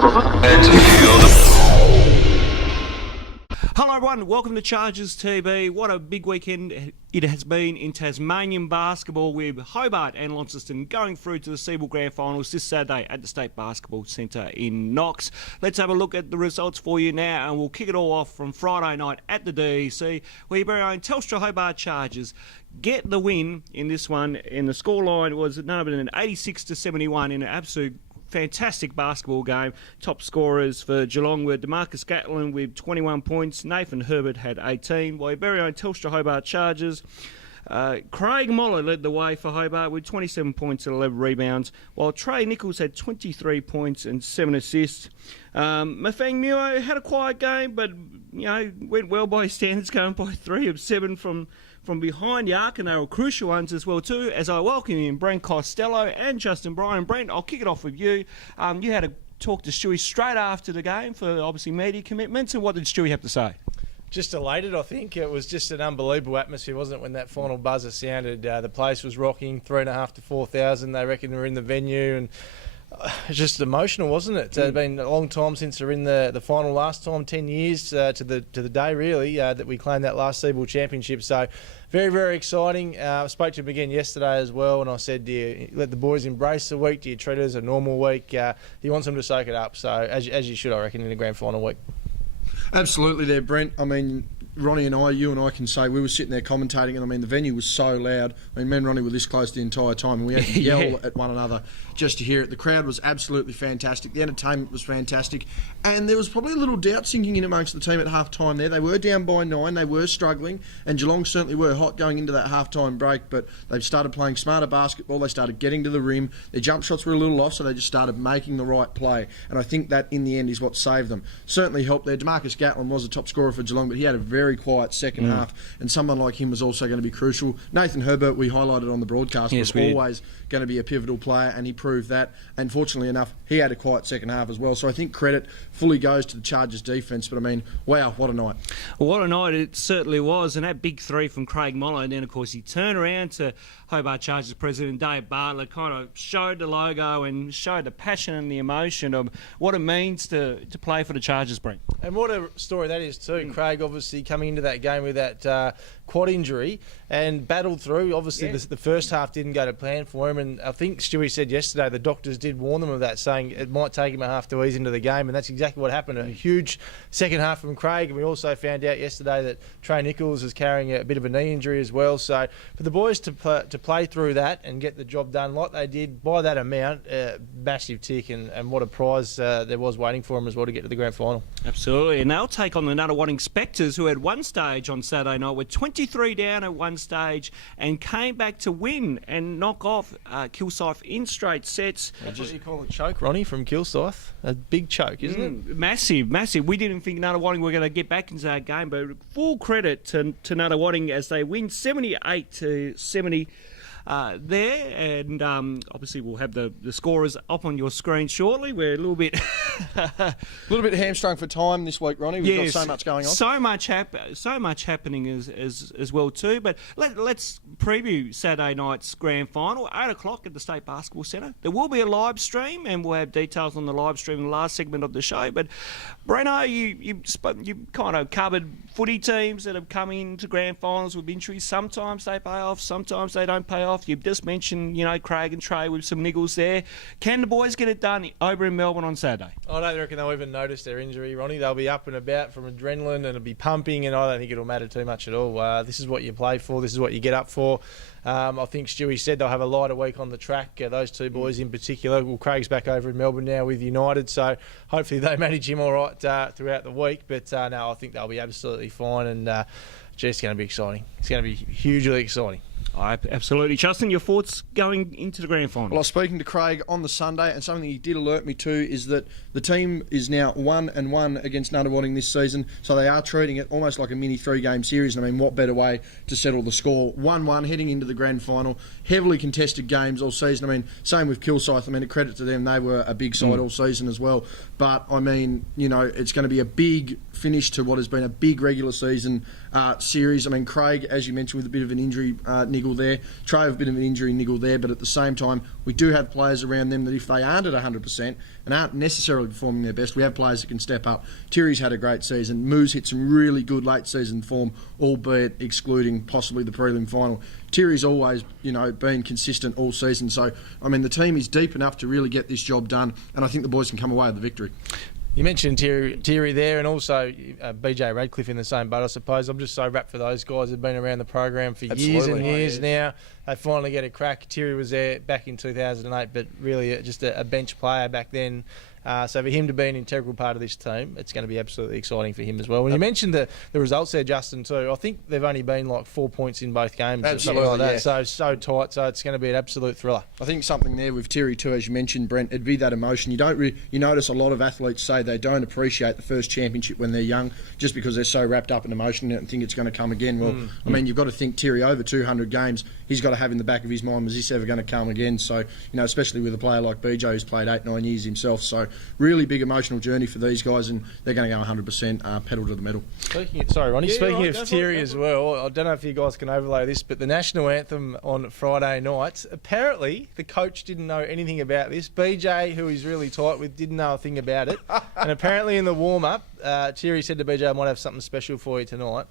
Hello everyone, welcome to Chargers TV. What a big weekend it has been in Tasmanian basketball, with Hobart and Launceston going through to the Seaboard Grand Finals this Saturday at the State Basketball Centre in Knox. Let's have a look at the results for you now, and we'll kick it all off from Friday night at the DEC, where your very own Telstra Hobart Chargers get the win in this one, and the scoreline was none other than 86-71 in an absolute fantastic basketball game. Top scorers for Geelong were DeMarcus Gatlin with 21 points. Nathan Herbert had 18, while your very own Telstra Hobart Chargers, Craig Moller led the way for Hobart with 27 points and 11 rebounds, while Trey Nichols had 23 points and 7 assists. Mafang Muo had a quiet game, but went well by his standards, going by 3 of 7 from behind the arc, and they were crucial ones as well too, as I welcome in Brent Costello and Justin Bryan. Brent, I'll kick it off with you. You had a talk to Stewie straight after the game for obviously media commitments, and what did Stewie have to say? Just elated, I think. It was just an unbelievable atmosphere, wasn't it, when that final buzzer sounded? The place was rocking, 3,500 to 4,000. They reckon were in the venue, and it's just emotional, wasn't it? It's been a long time since we're in the final last time, 10 years to the day, really, that we claimed that last Seaboard Championship. So very, very exciting. I spoke to him again yesterday as well, and I said, do you let the boys embrace the week? Do you treat it as a normal week? He wants them to soak it up, so as you should, I reckon, in the grand final week. Absolutely there, Brent. I mean, Ronnie and you and I can say we were sitting there commentating, and I mean the venue was so loud. I mean, me and Ronnie were this close the entire time, and we had to yell at one another just to hear it. The crowd was absolutely fantastic. The entertainment was fantastic, and there was probably a little doubt sinking in amongst the team at half time there. They were down by 9, they were struggling, and Geelong certainly were hot going into that half time break, but they've started playing smarter basketball. They started getting to the rim. Their jump shots were a little off, so they just started making the right play, and I think that in the end is what saved them. Certainly helped there. DeMarcus Gatlin was a top scorer for Geelong, but he had a very quiet second half, and someone like him was also going to be crucial. Nathan Herbert, we highlighted on the broadcast, was always going to be a pivotal player, and he proved that. And fortunately enough, he had a quiet second half as well. So I think credit fully goes to the Chargers defence. But I mean, wow, what a night. What a night it certainly was. And that big 3 from Craig Moller, and then of course he turned around to Hobart Chargers president Dave Bartlett, kind of showed the logo and showed the passion and the emotion of what it means to play for the Chargers, Brent. And what a story that is too. Craig obviously coming into that game with that quad injury and battled through. Obviously the first half didn't go to plan for him, and I think Stewie said yesterday the doctors did warn them of that, saying it might take him a half to ease into the game, and that's exactly what happened. A huge second half from Craig, and we also found out yesterday that Trey Nichols is carrying a bit of a knee injury as well. So for the boys to play through that and get the job done like they did by that amount, massive tick, and what a prize there was waiting for them as well to get to the grand final. Absolutely, and they'll take on the Nunawadwing Spectres, who had one stage on Saturday night, were 23 down at one stage, and came back to win and knock off Kilsyth in straight sets. That's what you call a choke, Ronnie, from Kilsyth. A big choke, isn't it? Massive, massive. We didn't think Nunawadwing were going to get back into that game, but full credit to Nunawadwing as they win 78-70. There, and obviously we'll have the scorers up on your screen shortly. We're a little bit hamstrung for time this week, Ronnie. We've got so much going on. So much happening as well too. But let's preview Saturday night's grand final, 8 o'clock at the State Basketball Centre. There will be a live stream, and we'll have details on the live stream in the last segment of the show. But Breno, you kind of covered footy teams that have come into grand finals with injuries. Sometimes they pay off, sometimes they don't pay off. You've just mentioned, Craig and Trey with some niggles there. Can the boys get it done over in Melbourne on Saturday? I don't reckon they'll even notice their injury, Ronnie. They'll be up and about from adrenaline, and it'll be pumping, and I don't think it'll matter too much at all. This is what you play for. This is what you get up for. I think Stewie said they'll have a lighter week on the track, those two boys in particular. Well, Craig's back over in Melbourne now with United, so hopefully they manage him all right throughout the week. But no, I think they'll be absolutely fine, and it's going to be exciting. It's going to be hugely exciting. Absolutely. Justin, your thoughts going into the grand final? Well, I was speaking to Craig on the Sunday, and something he did alert me to is that the team is now 1-1 against Nunawadwing this season, so they are treating it almost like a mini 3-game series. And I mean, what better way to settle the score? 1-1 heading into the grand final. Heavily contested games all season. I mean, same with Kilsyth. I mean, a credit to them. They were a big side all season as well. But, I mean, it's going to be a big finish to what has been a big regular season series. I mean, Craig, as you mentioned, with a bit of an injury niggle niggle there. Trey have a bit of an injury niggle there, but at the same time, we do have players around them that if they aren't at 100% and aren't necessarily performing their best, we have players that can step up. Tiri's had a great season. Moo's hit some really good late season form, albeit excluding possibly the prelim final. Tiri's always, been consistent all season. So, the team is deep enough to really get this job done, and I think the boys can come away with the victory. You mentioned Tiri there, and also BJ Radcliffe in the same boat, I suppose. I'm just so wrapped for those guys who've been around the program for years and years now. They finally get a crack. Tiri was there back in 2008, but really just a bench player back then. So for him to be an integral part of this team, it's going to be absolutely exciting for him as well. When you mentioned the results there, Justin, too, I think they've only been like 4 points in both games or something like that. Yeah. So tight. So it's going to be an absolute thriller. I think something there with Tiri too, as you mentioned, Brent, it'd be that emotion. You notice a lot of athletes say they don't appreciate the first championship when they're young, just because they're so wrapped up in emotion and think it's going to come again. Well, you've got to think Tiri over 200 games. He's got to have in the back of his mind, was this ever going to come again? So, especially with a player like BJ who's played 8-9 years himself. So, really big emotional journey for these guys, and they're going to go 100% pedal to the metal. Speaking of Tiri as well, I don't know if you guys can overlay this, but the national anthem on Friday night, apparently the coach didn't know anything about this. BJ, who he's really tight with, didn't know a thing about it. And apparently in the warm-up, Tiri said to BJ, I might have something special for you tonight.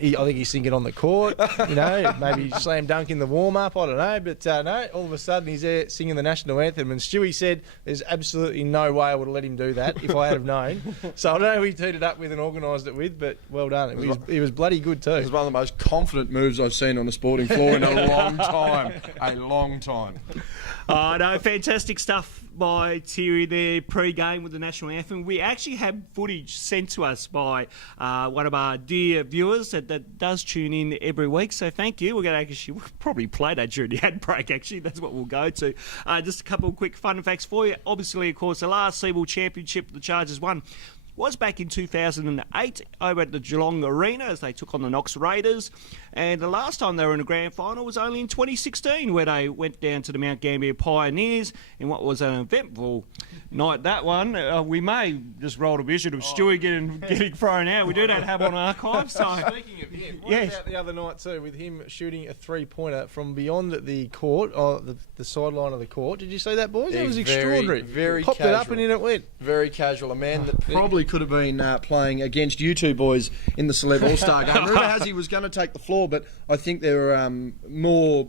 I think he's thinking on the court, maybe slam dunk in the warm-up, I don't know. But no, all of a sudden he's there singing the national anthem. And Stewie said there's absolutely no way I would have let him do that if I had have known. So I don't know who he teed it up with and organised it with, but well done. He was bloody good too. It was one of the most confident moves I've seen on the sporting floor in a long time. A long time. Oh, no, fantastic stuff by Thierry there pre-game with the national anthem. We actually have footage sent to us by one of our dear viewers that does tune in every week, so thank you. We're going to actually probably play that during the ad break, actually. That's what we'll go to. Just a couple of quick fun facts for you. Obviously, of course, the last Seaboard Championship the Chargers won was back in 2008 over at the Geelong Arena as they took on the Knox Raiders. And the last time they were in a grand final was only in 2016 where they went down to the Mount Gambier Pioneers in what was an eventful night, that one. We may just roll a vision of Stewie getting thrown out. We do that have on archive. So. Speaking of him, what about the other night too with him shooting a three-pointer from beyond the court, or the sideline of the court? Did you see that, boys? It was extraordinary. Very popped casual. It up and in it went. Very casual. A man that probably could have been playing against you two boys in the Celeb All-Star game. Rumour has he was going to take the floor, but I think there were more,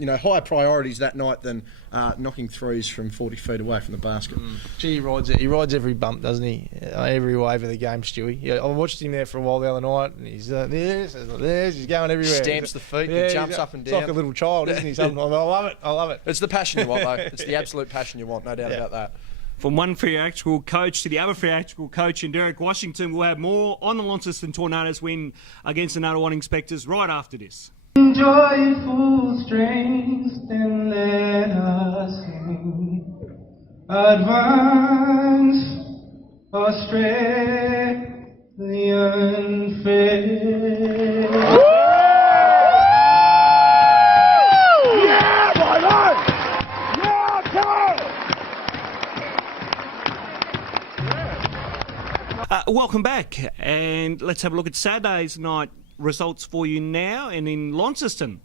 higher priorities that night than knocking threes from 40 feet away from the basket. Gee, he rides every bump, doesn't he? Every wave of the game, Stewie. Yeah, I watched him there for a while the other night, and he's he's going everywhere. Stamps the feet, and jumps up and down. It's like a little child, isn't he? Sometimes I love it. It's the passion you want, though. It's the absolute passion you want, no doubt about that. From one theatrical coach to the other theatrical coach in Derek Washington, we'll have more on the Launceston Tornadoes win against the Nunawadwing Spectres right after this. Joyful strength, then let us sing. Advance, Australian fair. Welcome back, and let's have a look at Saturday's night results for you now. And in Launceston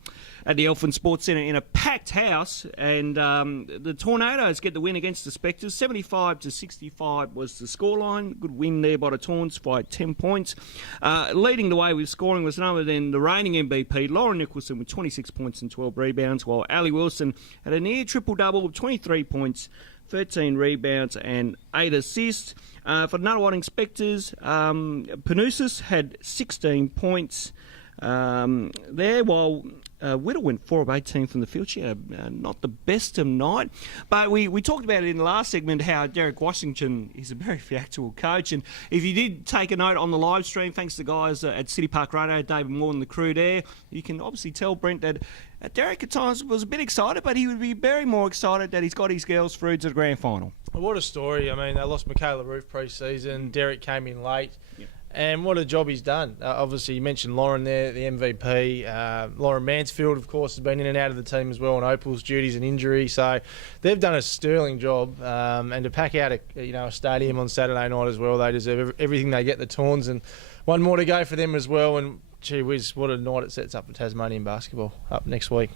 at the Elfin Sports Centre in a packed house, and the Tornadoes get the win against the Spectres. 75-65 was the scoreline. Good win there by the Torns by 10 points. Leading the way with scoring was none other than the reigning MVP, Lauren Nicholson, with 26 points and 12 rebounds, while Ali Wilson had a near triple-double with 23 points, 13 rebounds and 8 assists. For the Nunawadwing Spectres, Panousis had 16 points there, while Whittle went 4 of 18 from the field. She had not the best of night. But we talked about it in the last segment, how Derek Washington is a very theatrical coach. And if you did take a note on the live stream, thanks to the guys at City Park Radio, David Moore and the crew there, you can obviously tell, Brent, that Derek at times was a bit excited, but he would be very more excited that he's got his girls through to the grand final. What a story. I mean, they lost Michaela Roof pre-season. Derek came in late. Yep. And what a job he's done. Obviously, you mentioned Lauren there, the MVP. Lauren Mansfield, of course, has been in and out of the team as well on Opal's duties and injury. So they've done a sterling job. And to pack out a stadium on Saturday night as well, they deserve everything they get, the Tawns. And one more to go for them as well. And gee whiz, what a night it sets up for Tasmanian basketball up next week.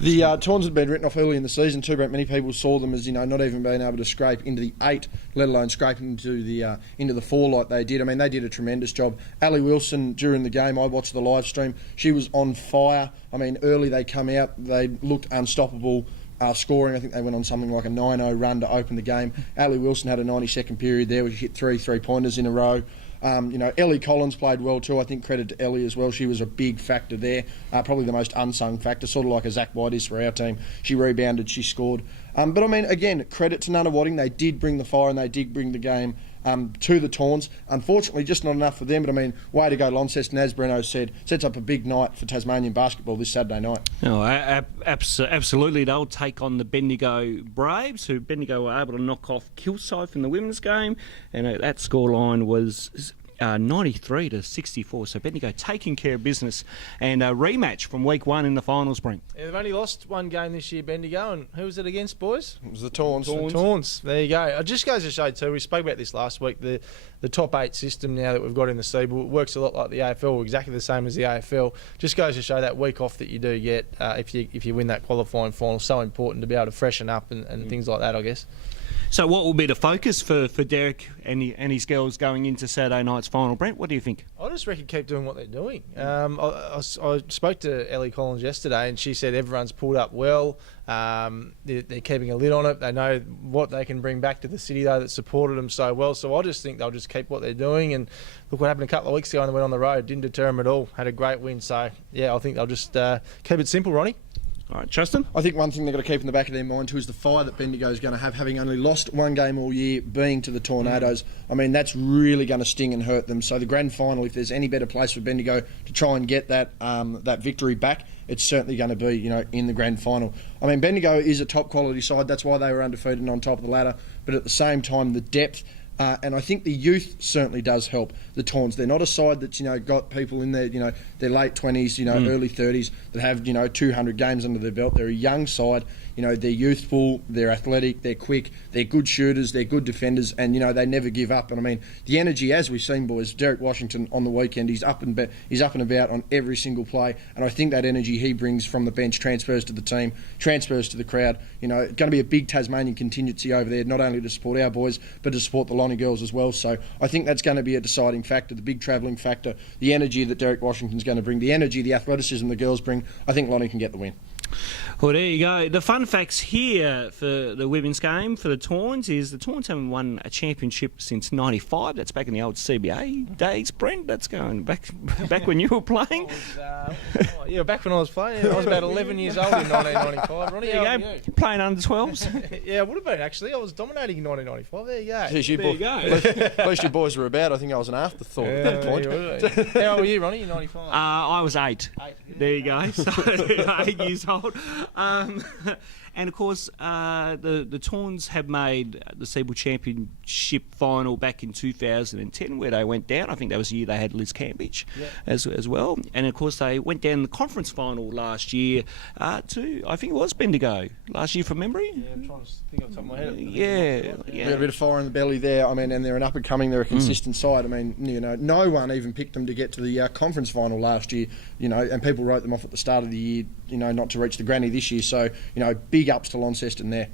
The Tawns had been written off early in the season too, but many people saw them as not even being able to scrape into the 8, let alone scraping into the 4 like they did. I mean, they did a tremendous job. Ali Wilson during the game, I watched the live stream. She was on fire. I mean, early they come out, they looked unstoppable. Scoring, I think they went on something like a 9-0 run to open the game. Ali Wilson had a 90-second period there where she hit 3 3-pointers in a row. Ellie Collins played well too. I think credit to Ellie as well. She was a big factor there, probably the most unsung factor, sort of like a Zach White is for our team. She rebounded, she scored. But I mean, again, credit to Nunawadwing. They did bring the fire and they did bring the game to the Tawns. Unfortunately, just not enough for them. But I mean, way to go, Launceston, as Breno said, sets up a big night for Tasmanian basketball this Saturday night. No, absolutely. They'll take on the Bendigo Braves, who Bendigo were able to knock off Kilsyth in the women's game, and that scoreline was 93 to 64. So Bendigo taking care of business, and a rematch from week 1 in the finals, Brent. Yeah, they've only lost one game this year, Bendigo, and who was it against, boys? It was the Tawns. The Tawns. There you go. It just goes to show too, we spoke about this last week, the top 8 system now that we've got in the Seabull works a lot like the AFL, exactly the same as the AFL. Just goes to show that week off that you do get if you win that qualifying final, so important to be able to freshen up and things like that, I guess. So what will be the focus for Derek and his girls going into Saturday night's final, Brent? What do you think? I just reckon keep doing what they're doing. I spoke to Ellie Collins yesterday, and she said everyone's pulled up well. They're keeping a lid on it. They know what they can bring back to the city, though, that supported them so well. So I just think they'll just keep what they're doing. And look what happened a couple of weeks ago when they went on the road. Didn't deter them at all. Had a great win. So, yeah, I think they'll just keep it simple, Ronnie. All right, Justin? I think one thing they've got to keep in the back of their mind too is the fire that Bendigo is going to have, having only lost one game all year, being to the Tornadoes. I mean, that's really going to sting and hurt them. So the grand final, if there's any better place for Bendigo to try and get that victory back, it's certainly going to be, in the grand final. I mean, Bendigo is a top quality side. That's why they were undefeated and on top of the ladder. But at the same time, the depth. And I think the youth certainly does help the Tawns. They're not a side that's got people in their their late 20s, early 30s that have 200 games under their belt. They're a young side. They're youthful, they're athletic, they're quick, they're good shooters, they're good defenders, and they never give up. And I mean, the energy, as we've seen, boys, Derek Washington on the weekend, he's up and about on every single play, and I think that energy he brings from the bench transfers to the team, transfers to the crowd. Going to be a big Tasmanian contingency over there, not only to support our boys, but to support the Lonnie girls as well. So I think that's going to be a deciding factor, the big travelling factor, the energy that Derek Washington's going to bring, the energy, the athleticism the girls bring. I think Lonnie can get the win. Well, there you go. The fun facts here for the women's game for the Tawns is the Tawns haven't won a championship since '95. That's back in the old CBA days, Brent. That's going back when you were playing. Back when I was playing. I was about 11 years old in 1995. Ronnie, there you go. Playing under 12s. Yeah, it would have been, actually. I was dominating in 1995. There you go. Jeez, there you go. At least you boys were about. I think I was an afterthought at that point. How old were you, Ronnie, in 95? I was 8. There you go. So 8 years old. And of course, the Tawns have made the Seabull Championship final back in 2010, where they went down. I think that was the year they had Liz Cambridge as well. And of course, they went down in the conference final last year to, I think it was Bendigo last year from memory. Yeah, I'm trying to think off the top of my head. Yeah. We got a bit of fire in the belly there. I mean, and they're an up and coming. They're a consistent side. I mean, no one even picked them to get to the conference final last year. And people wrote them off at the start of the year. Not to reach the granny this year. So big ups to Launceston there.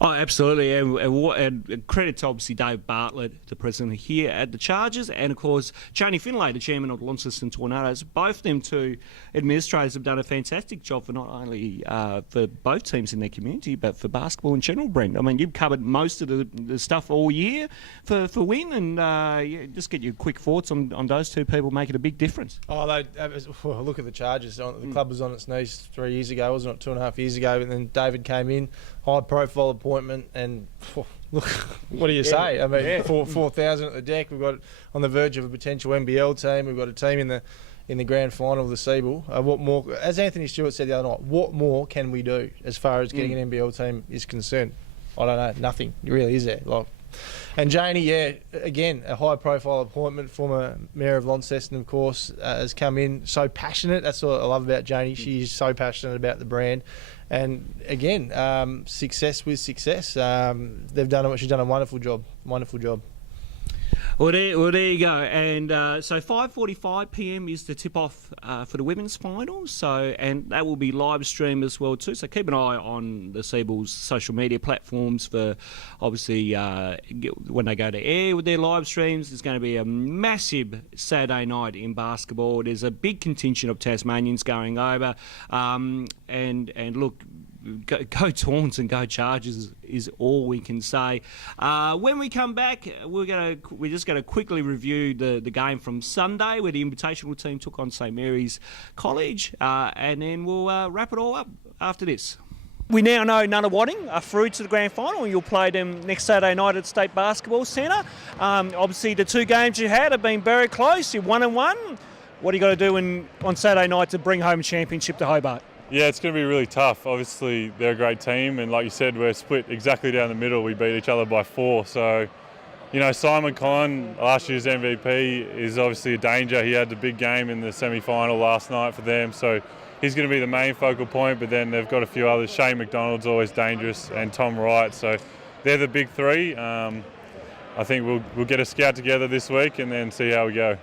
Oh, absolutely. And credit to obviously Dave Bartlett, the president here at the Chargers, and of course Janie Finlay, the chairman of the Launceston Tornadoes. Both them two administrators have done a fantastic job for not only for both teams in their community, but for basketball in general, Brent. I mean, you've covered most of the stuff all year for Win, and just get your quick thoughts on those two people making a big difference. Oh, look at the Chargers. The club was on its knees 3 years ago, wasn't it? 2.5 years ago, and then David came in, high-profile appointment, and look, what do you say? I mean, 4,000 at the deck. We've got on the verge of a potential NBL team. We've got a team in the grand final of the Seabull. What more? As Anthony Stewart said the other night, what more can we do as far as getting an NBL team is concerned? I don't know. Nothing. It really is there. And Janie, again, a high-profile appointment, former Mayor of Launceston, of course, has come in, so passionate. That's what I love about Janie. She's so passionate about the brand. And again, success with success. She's done a wonderful job. Wonderful job. Well, there you go. And so 5:45 p.m. is the tip-off for the women's finals. And that will be live streamed as well too. So keep an eye on the Seabulls social media platforms for obviously when they go to air with their live streams. There's going to be a massive Saturday night in basketball. There's a big contingent of Tasmanians going over. And look, go Tawns and go Chargers is all we can say. When we come back, we're just going to quickly review the game from Sunday where the Invitational team took on St. Mary's College, and then we'll wrap it all up after this. We now know Nunawadwing are through to the grand final, and you'll play them next Saturday night at State Basketball Centre. Obviously, the two games you had have been very close. You're 1-1. What do you got to do on Saturday night to bring home a championship to Hobart? Yeah, it's going to be really tough. Obviously, they're a great team, and like you said, we're split exactly down the middle. We beat each other by 4. So, Simon Conn, last year's MVP, is obviously a danger. He had the big game in the semi-final last night for them, so he's going to be the main focal point. But then they've got a few others. Shane McDonald's always dangerous, and Tom Wright. So they're the big three. I think we'll get a scout together this week and then see how we go.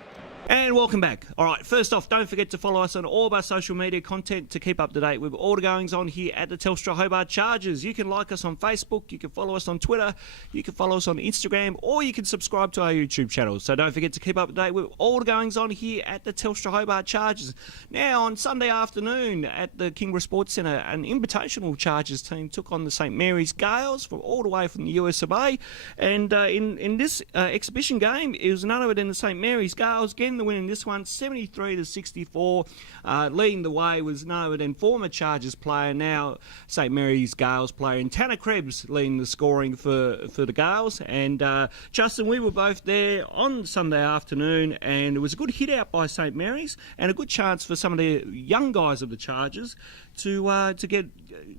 And welcome back. All right, first off, don't forget to follow us on all of our social media content to keep up to date with all the goings on here at the Telstra Hobart Chargers. You can like us on Facebook, you can follow us on Twitter, you can follow us on Instagram, or you can subscribe to our YouTube channel. So don't forget to keep up to date with all the goings on here at the Telstra Hobart Chargers. Now, on Sunday afternoon at the Kingborough Sports Centre, an Invitational Chargers team took on the St. Mary's Gales from all the way from the US of A. And in this exhibition game, it was none other than the St. Mary's Gales getting the win in this one, 73-64. Leading the way was none other than former Chargers player, now St. Mary's Gales player, and Tanner Krebs leading the scoring for the Gales. And Justin, we were both there on Sunday afternoon, and it was a good hit out by St. Mary's and a good chance for some of the young guys of the Chargers to get a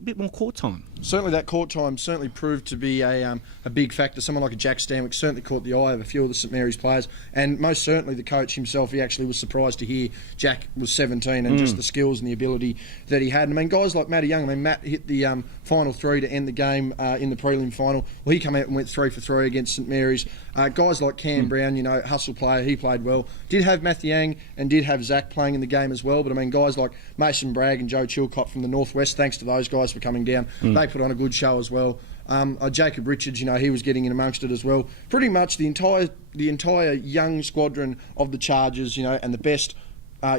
bit more court time. Certainly that court time certainly proved to be a big factor. Someone like a Jack Stanwick certainly caught the eye of a few of the St. Mary's players, and most certainly the coach himself, he actually was surprised to hear Jack was 17 and just the skills and the ability that he had. And I mean, guys like Matty Young, Matt hit the final 3 to end the game in the prelim final. Well, he came out and went 3 for 3 against St. Mary's. Guys like Cam Brown, hustle player, he played well. Did have Matthew Yang and did have Zach playing in the game as well, but I mean, guys like Mason Bragg and Joe Chilcott from the Northwest, thanks to those guys for coming down. They put on a good show as well. Jacob Richards, he was getting in amongst it as well. Pretty much the entire young squadron of the Chargers, and the best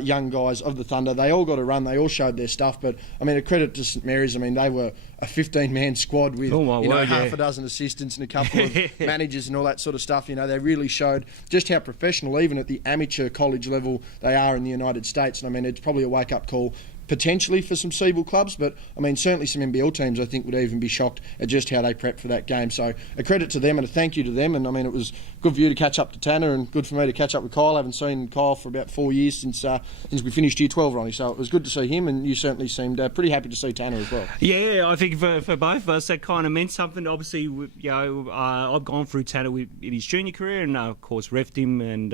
young guys of the Thunder, they all got a run. They all showed their stuff. But I mean, a credit to St. Mary's. I mean, they were a 15-man squad with half a dozen assistants and a couple of managers and all that sort of stuff. They really showed just how professional, even at the amateur college level, they are in the United States. And I mean, it's probably a wake-up call potentially for some Seabull clubs, but I mean, certainly some NBL teams I think would even be shocked at just how they prepped for that game. So a credit to them and a thank you to them. And I mean, it was good for you to catch up to Tanner and good for me to catch up with Kyle. I haven't seen Kyle for about 4 years since we finished Year 12, Ronnie. So it was good to see him, and you certainly seemed pretty happy to see Tanner as well. Yeah, I think for both of us that kind of meant something. Obviously, I've gone through Tanner in his junior career, and of course refed him and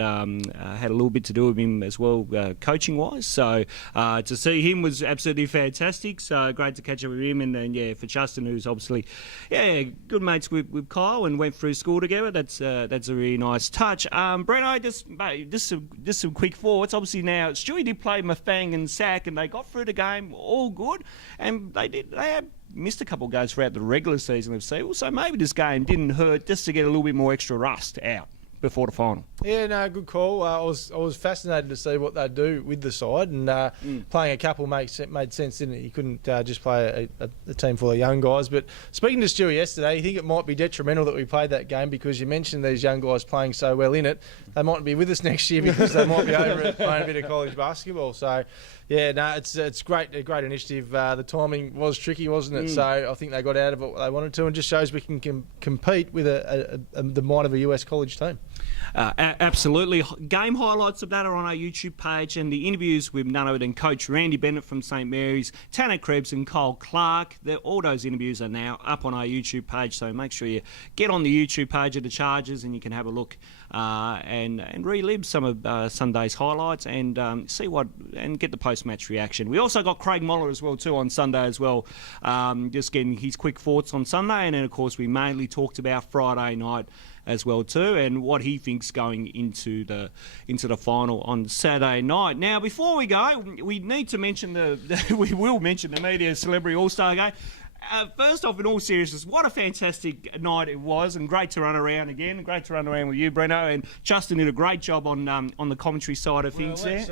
had a little bit to do with him as well, coaching wise. So to see him was absolutely fantastic. So great to catch up with him, and then for Justin, who's obviously good mates with Kyle and went through school together. That's a really nice touch. Breno, just some quick thoughts. Obviously now Stewie did play Mafang and Sack, and they got through the game all good, and they had missed a couple of games throughout the regular season of Seagull, so maybe this game didn't hurt just to get a little bit more extra rust out before the final. Yeah, no, good call. I was fascinated to see what they'd do with the side, and playing a couple made sense, didn't it? You couldn't just play a team full of young guys. But speaking to Stewie yesterday, you think it might be detrimental that we played that game because you mentioned these young guys playing so well in it. They mightn't be with us next year because they might be over it playing a bit of college basketball. So, yeah, no, it's great, a great initiative. The timing was tricky, wasn't it? So I think they got out of it what they wanted to, and just shows we can compete with the might of a US college team. Absolutely. Game highlights of that are on our YouTube page, and the interviews with none other than Coach Randy Bennett from St. Mary's, Tanner Krebs and Kyle Clark. All those interviews are now up on our YouTube page, so make sure you get on the YouTube page of the Chargers and you can have a look and relive some of Sunday's highlights and and get the post-match reaction. We also got Craig Moller as well too on Sunday as well, just getting his quick thoughts on Sunday, and then of course we mainly talked about Friday night as well too, and what he thinks going into the final on Saturday night. Now, before we go, we need to mention we will mention the Media Celebrity All-Star Game. First off, in all seriousness, what a fantastic night it was, and great to run around again. Great to run around with you, Breno, and Justin did a great job on the commentary side of things there.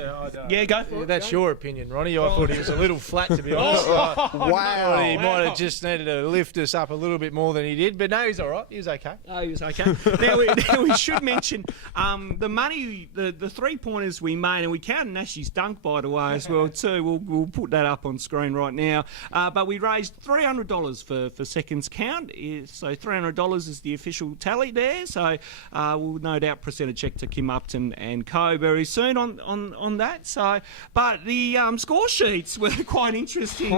Yeah, go for it. That's your opinion,Ronnie. I thought he was a little flat, to be honest. Wow. He might have just needed to lift us up a little bit more than he did, but no, he's all right. He was okay. Oh, he was okay. now we should mention the money, the 3-pointers we made, and we counted Nash's dunk, by the way, as well too. We'll put that up on screen right now. But we raised $300 for seconds count, so $300 is the official tally there. So we'll no doubt present a cheque to Kim Upton and co very soon on that. So, but the score sheets were quite interesting.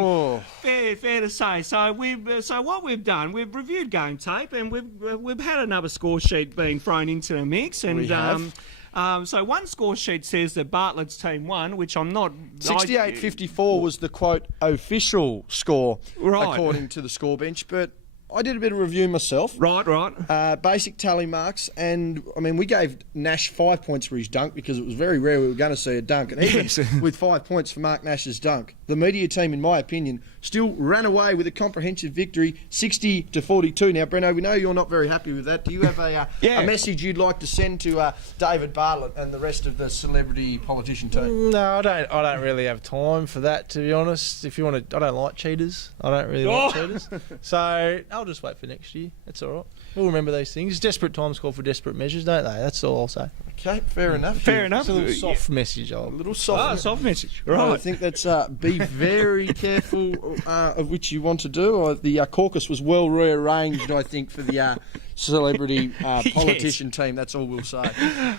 Fair to say. So what we've done, we've reviewed game tape, and we've had another score sheet being thrown into the mix, and. So one score sheet says that Bartlett's team won, which I'm not... 68-54 was the, quote, official score, according to the score bench, but I did a bit of review myself. Right. Basic tally marks, and, I mean, we gave Nash 5 points for his dunk because it was very rare we were going to see a dunk, and even with 5 points for Mark Nash's dunk, the media team, in my opinion, still ran away with a comprehensive victory, 60-42. Now, Breno, we know you're not very happy with that. Do you have a message you'd like to send to David Bartlett and the rest of the celebrity politician team? No, I don't really have time for that, to be honest. If you want to, I don't like cheaters. I don't really like cheaters. So I'll just wait for next year. That's all right. We'll remember these things. Desperate times call for desperate measures, don't they? That's all I'll say. Okay, fair enough. Fair enough. It's a little soft message. A little soft. Soft message. Right. Right. I think that's be very careful of which you want to do. The caucus was well rearranged, I think, for the celebrity politician team. That's all we'll say.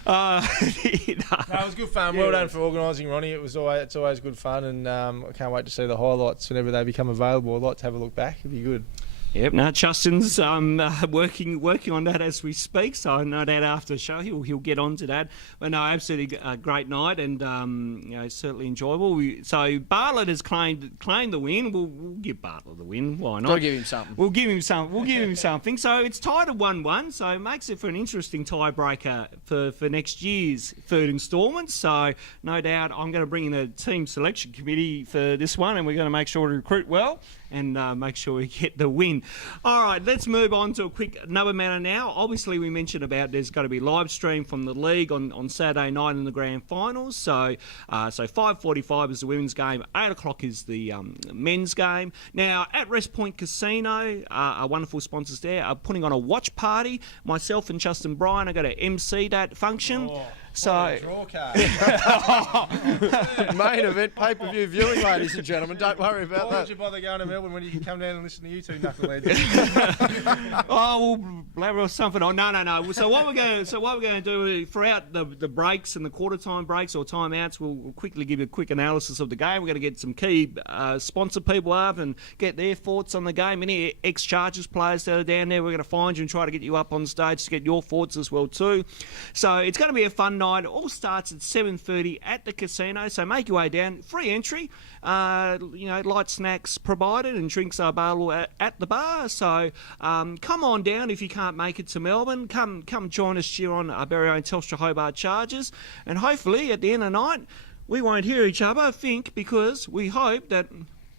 No, it was good fun. Well done for organising, Ronnie. It's always good fun, and I can't wait to see the highlights whenever they become available. I'd like to have a look back. It'd be good. Yep, no, Justin's working on that as we speak, so no doubt after the show he'll get on to that. But no, absolutely a great night, and certainly enjoyable. So Bartlett has claimed the win. We'll give Bartlett the win. Why not? We'll give him something. We'll give him something. So it's tied at 1-1. So it makes it for an interesting tiebreaker for next year's third instalment. So no doubt I'm going to bring in a team selection committee for this one, and we're going to make sure to recruit well and make sure we get the win. All right, let's move on to another matter now. Obviously, we mentioned about there's going to be live stream from the league on Saturday night in the grand finals. So 5:45 is the women's game, 8 o'clock is the men's game. Now, at Rest Point Casino, our wonderful sponsors there are putting on a watch party. Myself and Justin Bryan are going to MC that function. So, draw card. Main event pay-per-view viewing, ladies and gentlemen. Don't worry about that. Why would you bother going to Melbourne when you can come down and listen to you two knuckleheads? We'll blabber something on. No. So what we're going to do throughout the breaks and the quarter time breaks or timeouts, we'll quickly give you a quick analysis of the game. We're going to get some key sponsor people up and get their thoughts on the game. Any ex-Chargers players that are down there, we're going to find you and try to get you up on stage to get your thoughts as well too. So it's going to be a fun night. All starts at 7:30 at the casino, so make your way down. Free entry, light snacks provided and drinks are available at the bar. So come on down if you can't make it to Melbourne. Come join us cheer on our very own Telstra Hobart Chargers, and hopefully at the end of the night we won't hear each other, I think, because we hope that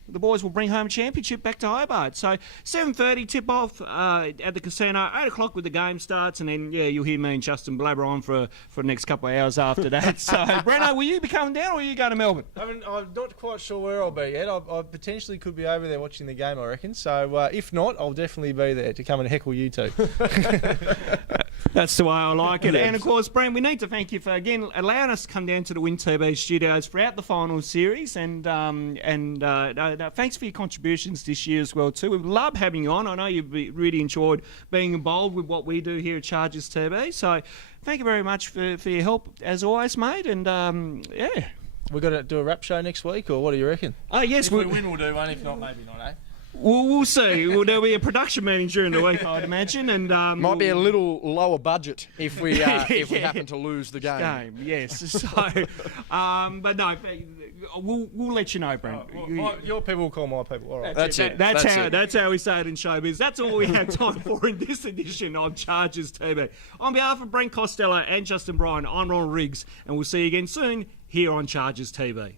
the boys will bring home a championship back to Hobart. So 7:30 tip-off at the casino, 8 o'clock with the game starts, and then, you'll hear me and Justin blabber on for the next couple of hours after that. So, Breno, will you be coming down or will you go to Melbourne? I'm not quite sure where I'll be yet. I potentially could be over there watching the game, I reckon. So if not, I'll definitely be there to come and heckle you two. That's the way I like it. And, of course, Brent, we need to thank you for, again, allowing us to come down to the Win TV studios throughout the final series. And thanks for your contributions this year as well, too. We love having you on. I know you've really enjoyed being involved with what we do here at Chargers TV. So thank you very much for your help, as always, mate. And, We're going to do a rap show next week, or what do you reckon? Yes. If we win, we'll do one. If not, maybe not, eh? We'll see. Well, there'll be a production meeting during the week, I'd imagine, and Might be a little lower budget if we happen to lose the game. Yes. So, but no, we'll let you know, Brent. Your people will call my people. All right. That's it. That's how we say it in showbiz. That's all we have time for in this edition of Chargers TV. On behalf of Brent Costello and Justin Bryan, I'm Ron Riggs, and we'll see you again soon here on Chargers TV.